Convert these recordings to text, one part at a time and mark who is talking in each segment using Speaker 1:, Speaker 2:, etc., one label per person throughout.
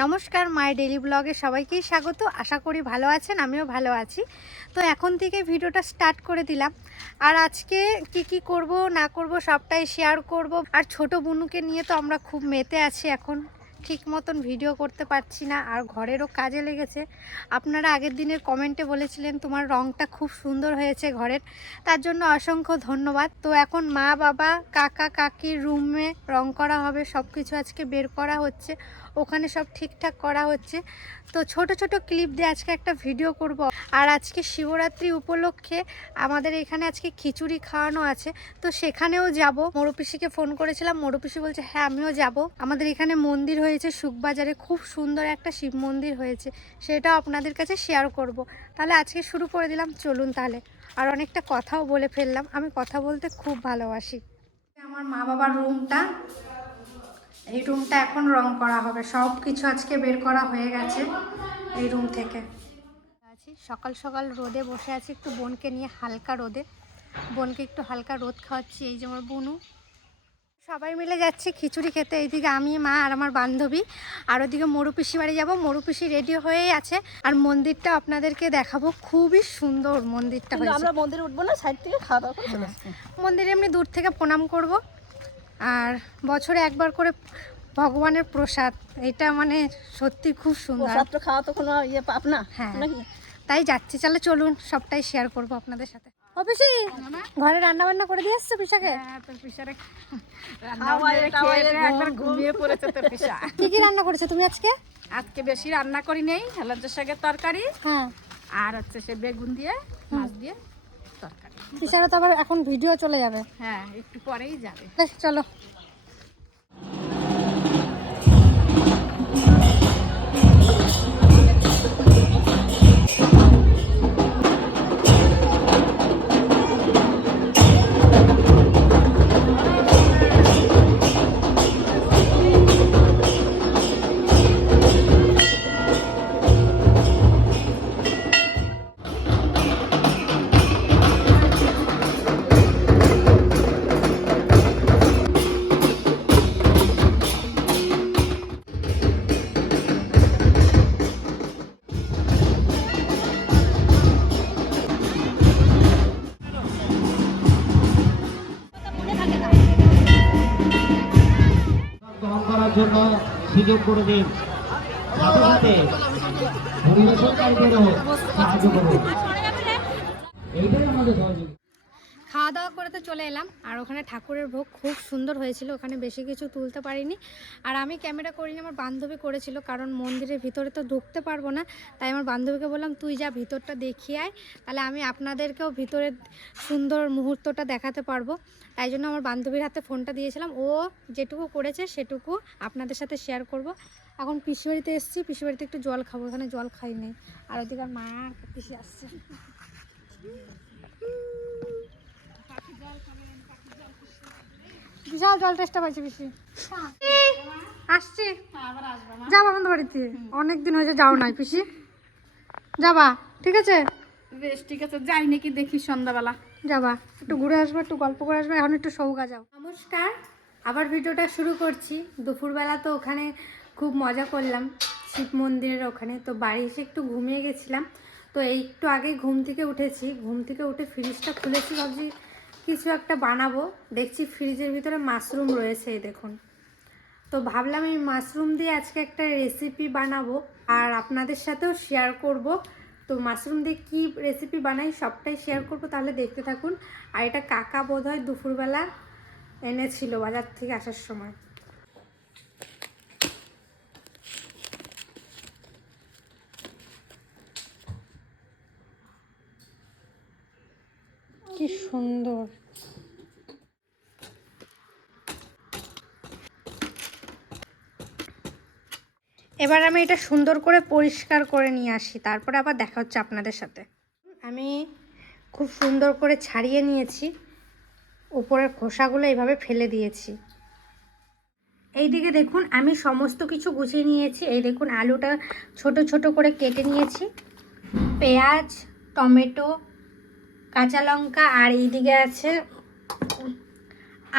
Speaker 1: নমস্কার মায়ের ডেলি ব্লগে সবাইকেই স্বাগত। আশা করি ভালো আছেন, আমিও ভালো আছি। তো এখন থেকে ভিডিওটা স্টার্ট করে দিলাম। আর আজকে কি কি করব, না করব সবটাই শেয়ার করব। আর ছোট বুনুকে নিয়ে তো আমরা খুব মেতে আছি এখন। ঠিক মতন ভিডিও করতে পারছি না, আর ঘরেরও কাজে লেগেছে। আপনারা আগের দিনের কমেন্টে বলেছিলেন তোমার রংটা খুব সুন্দর হয়েছে ঘরের। তার জন্য অসংখ্য ধন্যবাদ। তো এখন মা, বাবা, কাকা, কাকির রুমে রং করা হবে সব কিছু আজকে বের করা হচ্ছে। ওখানে সব ঠিকঠাক করা হচ্ছে। তো ছোট ছোট ক্লিপ দিয়ে আজকে একটা ভিডিও করব। আর আজকে শিবরাত্রি উপলক্ষে আমাদের এখানে আজকে খিচুড়ি খাওয়ানো আছে। তো সেখানেও যাব। মরুপিসিকে ফোন করেছিলাম। মরুপিসি বলছে হ্যাঁ আমিও যাব। আমাদের এখানে মন্দির হয়েছে সুখবাজারে। খুব সুন্দর একটা শিব মন্দির হয়েছে। সেটাও আপনাদের কাছে শেয়ার করব। তাহলে আজকে শুরু করে দিলাম। চলুন তাহলে। আর অনেকটা কথাও বলে ফেললাম। আমি কথা বলতে খুব ভালোবাসি। আমার মা বাবার রুমটা এই রুমটা এখন রং করা হবে। সব কিছু আজকে বের করা হয়ে গেছে এই রুম থেকে। আছি। সকাল সকাল রোদে বসে আছি একটু বোনকে নিয়ে হালকা রোদে। বোনকে একটু হালকা রোদ খাওয়াচ্ছি এই যে আমার বুনু। সবাই মিলে যাচ্ছে খিচুড়ি খেতে। এইদিকে আমি মা আর আমার বান্ধবী। আর ওদিকে মরুপিসি বাড়ি যাব। মরুপিসি রেডি হয়েই আছে। আর মন্দিরটা আপনাদেরকে দেখাবো। খুবই সুন্দর মন্দিরটা
Speaker 2: আমরা মন্দিরে উঠবো না সাইড থেকে খাওয়া দাওয়া
Speaker 1: মন্দিরে এমনি দূর থেকে প্রণাম করব। আর বছরে একবার করে ভগবানের প্রসাদ এটা মানে সত্যি খুব সুন্দর।
Speaker 2: খাওয়া তো কোনো ইয়ে পাপ না
Speaker 1: হ্যাঁ।
Speaker 2: নাকি?
Speaker 1: তাই যাচ্ছি চলে চলুন সবটাই শেয়ার করব আপনাদের সাথে। পিসি ঘরে রান্না বান্না করে দিয়ে এসছো পিসাকে
Speaker 3: পিসা
Speaker 1: কি কি রান্না করেছ তুমি আজকে?
Speaker 3: আজকে বেশি রান্না করি নেই হেলাঞ্চ শাকের তরকারি
Speaker 1: হ্যাঁ।
Speaker 3: আর হচ্ছে সে বেগুন দিয়ে মাছ দিয়ে। তরকারি
Speaker 1: এছাড়া তো আবার এখন ভিডিও চলে যাবে।
Speaker 3: হ্যাঁ একটু পরেই যাবে।
Speaker 1: চলো।
Speaker 4: জন্য সুযোগ করে দিন। সাথে পরিবেশনকারীদেরও সাহায্য করুন। এইটাই আমাদের সহযোগিতা।
Speaker 1: খাওয়া দাওয়া করে তো চলে এলাম। আর ওখানে ঠাকুরের ভোগ খুব সুন্দর হয়েছিল, ওখানে বেশি কিছু তুলতে পারিনি। আর আমি ক্যামেরা করিনি, আমার বান্ধবী করেছিল, কারণ মন্দিরের ভিতরে তো ঢুকতে পারব না। তাই আমার বান্ধবীকে বললাম, তুই যা ভিতরটা দেখিয়ে আয়, তাহলে আমি আপনাদেরকেও ভিতরের সুন্দর মুহূর্তটা দেখাতে পারব। তাই জন্য আমার বান্ধবীর হাতে ফোনটা দিয়েছিলাম। ও যেটুকু করেছে, সেটুকু আপনাদের সাথে শেয়ার করব। এখন পিসি বাড়িতে এসেছি পিসি বাড়িতে একটু জল খাব, ওখানে জল খাই নেই আর ওদিকে মা, পিসি আসছে। বিশাল জল টেস্টটা পাইছি বেশি। আসছি। যাবা আমাদের বাড়িতে? অনেক দিন হয়েছে যাও নাই পিসি। যাবা ঠিক আছে?
Speaker 3: বেশ ঠিক আছে যাই নাকি দেখি সন্ধ্যাবেলা।
Speaker 1: যাবা একটু ঘুরে আসবে একটু গল্প করে আসবে এখন একটু সৌগা যাও। নমস্কার আবার ভিডিওটা শুরু করছি। দুপুরবেলা তো ওখানে খুব মজা করলাম শিব মন্দিরের ওখানে তো বাড়ি এসে একটু ঘুমিয়ে গেছিলাম। তো এই একটু আগে ঘুম থেকে উঠেছি ঘুম থেকে উঠে ফ্রিজটা খুলেছি ভাবছি কিছু একটা বানাবো। দেখছি ফ্রিজের ভিতরে মাশরুম রয়েছে দেখুন। তো ভাবলাম এই মাশরুম দিয়ে আজকে একটা রেসিপি বানাবো আর আপনাদের সাথেও শেয়ার করব। তো মাশরুম দিয়ে কী রেসিপি বানাই সবটাই শেয়ার করব, তাহলে দেখতে থাকুন। আর এটা কাকা বোধহয় দুপুরবেলা এনেছিল বাজার থেকে আসার সময়। কি সুন্দর। এবার আমি এটা সুন্দর করে পরিষ্কার করে নিয়ে আসি, তারপরে আবার দেখা হচ্ছে আপনাদের সাথে। আমি খুব সুন্দর করে ছাড়িয়ে নিয়েছি, উপরের খোসাগুলো এইভাবে ফেলে দিয়েছি। এইদিকে দেখুন, আমি সমস্ত কিছু গুছিয়ে নিয়েছি। এই দেখুন, আলুটা ছোট ছোট করে কেটে নিয়েছি। পেঁয়াজ, টমেটো কাঁচা লঙ্কা আর এইদিকে আছে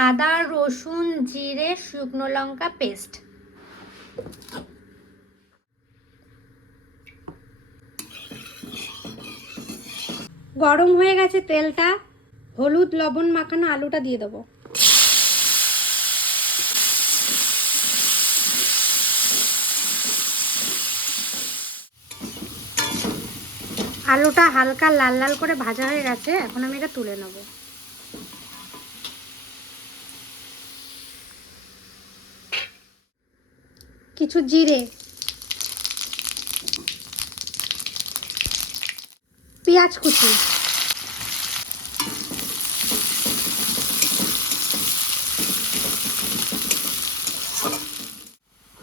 Speaker 1: আদা, রসুন, জিরে, শুকনো লঙ্কা পেস্ট। গরম হয়ে গেছে তেলটা। হলুদ, লবণ মাখানো আলুটা দিয়ে দেবো। আলুটা হালকা লাল লাল করে ভাজা হয়ে গেছে, এখন আমি এটা তুলে নেব। কিছু জিরে। পেঁয়াজ কুচি।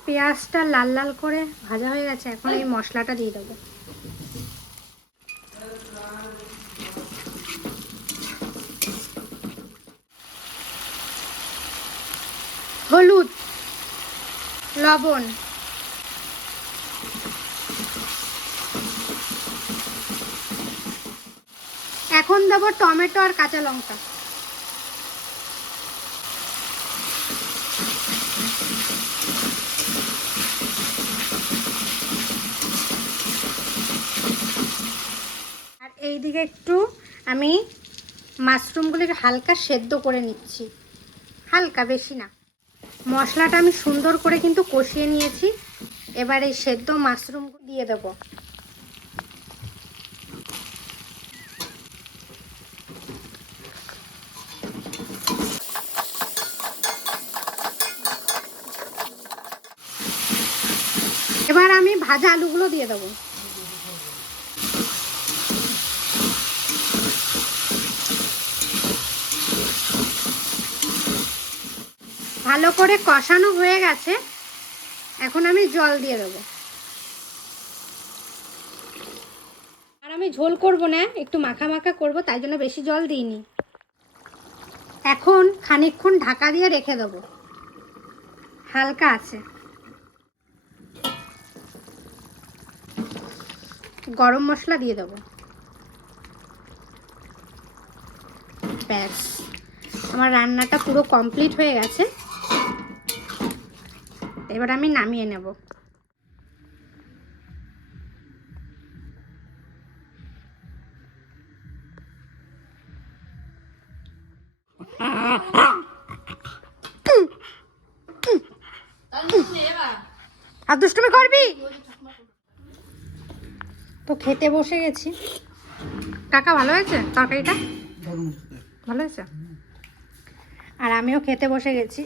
Speaker 1: পেঁয়াজটা লাল লাল করে ভাজা হয়ে গেছে, এখন এই মশলাটা দিয়ে দেবো। হলুদ, লবণ। এখন দেবো টমেটো আর কাঁচা লঙ্কা। আর এইদিকে একটু আমি মাশরুমগুলিকে হালকা সেদ্ধ করে নিচ্ছি। হালকা, বেশি না। মশলাটা আমি সুন্দর করে কিন্তু কষিয়ে নিয়েছি। এবার এই সেদ্ধ মাশরুম দিয়ে দেব। এবার আমি ভাজা আলুগুলো দিয়ে দেবো। ভালো করে কষানো হয়ে গেছে। এখন আমি জল দিয়ে দেবো। আর আমি ঝোল করব না, একটু মাখা মাখা করব, তাই জন্য বেশি জল দিইনি। এখন খানিকক্ষণ ঢাকা দিয়ে রেখে দেবো। হালকা আছে। গরম মশলা দিয়ে দেবো। ব্যাস। আমার রান্নাটা পুরো কমপ্লিট হয়ে গেছে। এবার আমি নামিয়ে নেব। আর দুষ্টুমি করবি? তো খেতে বসে গেছি। কাকা ভালো হয়েছে? তরকারিটা? ভালো হয়েছে? আর আমিও খেতে বসে গেছি।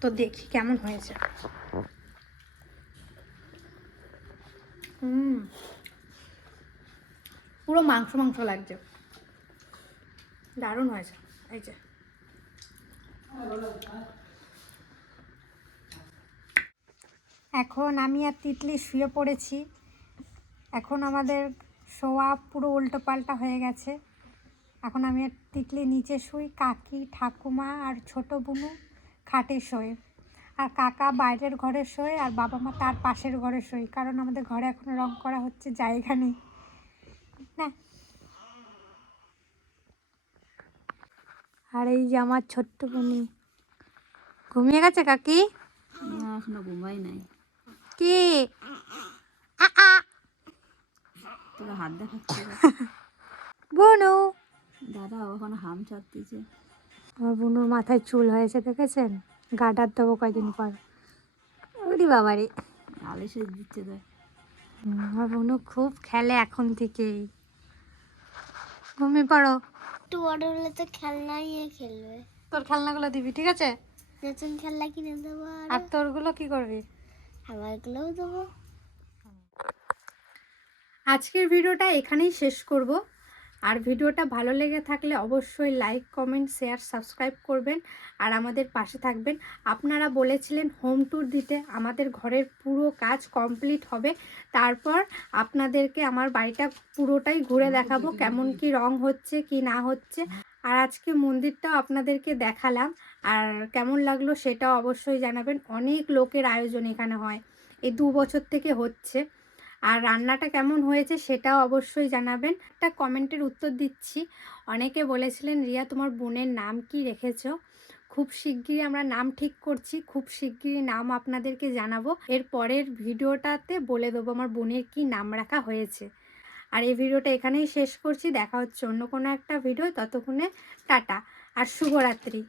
Speaker 1: তো দেখি কেমন হয়েছে। হুম। পুরো মাংস মাংস লাগছে। দারুণ হয়েছে। এই যে। এখন আমি আর তিতলি শুয়ে পড়েছি। এখন আমাদের শোয়া পুরো উল্টো পাল্টা হয়ে গেছে। এখন আমি আর তিতলি নিচে শুই। কাকি, ঠাকুমা আর ছোট বুনু। খাটে শোয়। আর কাকা বাইরের ঘরে শোয় আর বাবা মা তার পাশের ঘরে শোয় কারণ আমাদের ঘরে এখন রং করা হচ্ছে জায়গা নেই। না। আর এই যে আমার ছোট্ট বুনি। ঘুমিয়ে গেছে কাকি?
Speaker 2: এখনও ঘুমাই নাই।
Speaker 1: কি?
Speaker 2: তোরা হাত দেখাচ্ছে
Speaker 1: বুনু।
Speaker 2: দাদা ওখানে হাম চাটতেছে
Speaker 1: আমার বুনুর মাথায় চুল হয়েছে দেখেছেন? গাডার দেবো কয়দিন পর। ওরে বাবারে।
Speaker 2: আলিশে দিচ্ছে
Speaker 1: হুম, আমার বুনু খুব খেলে এখন থেকেই। ঘুমিয়ে পড়ো
Speaker 5: একটু বড় হলে তো খেলনা নিয়ে খেলবে।
Speaker 1: তোর খেলনাগুলো দিবি ঠিক আছে?
Speaker 5: নতুন খেলনা কিনে দেবো আর।
Speaker 1: আর তোরগুলো কি করবি?
Speaker 5: আমারগুলোও দেবো।
Speaker 1: আজকের ভিডিওটা এখানেই শেষ করব। আর ভিডিওটা ভালো লেগে থাকলে অবশ্যই লাইক কমেন্ট শেয়ার সাবস্ক্রাইব করবেন। আর আমাদের পাশে থাকবেন। আপনারা বলেছিলেন হোম ট্যুর দিতে। আমাদের ঘরের পুরো কাজ কমপ্লিট হবে। তারপর আপনাদেরকে আমার বাড়িটা পুরোটাই ঘুরে দেখাবো। কেমন কি রং হচ্ছে কি না হচ্ছে। আর আজকে মন্দিরটাও আপনাদেরকে দেখালাম। আর কেমন লাগল সেটাও অবশ্যই জানাবেন। অনেক লোকের আয়োজন এখানে হয়। এই দু বছর থেকে হচ্ছে। আর রান্নাটা কেমন হয়েছে সেটাও অবশ্যই জানাবেন। একটা কমেন্টের উত্তর দিচ্ছি। অনেকে বলেছিলেন, রিয়া, তোমার বোনের নাম কি রেখেছো? খুব শিগগিরই আমরা নাম ঠিক করছি। খুব শিগগিরই নাম আপনাদেরকে জানাব। এর পরের ভিডিওটাতে বলে দেবো আমার বোনের কি নাম রাখা হয়েছে। আর এই ভিডিওটা এখানেই শেষ করছি। দেখা হচ্ছে অন্য কোনো একটা ভিডিও। ততক্ষণে টাটা আর শুভরাত্রি।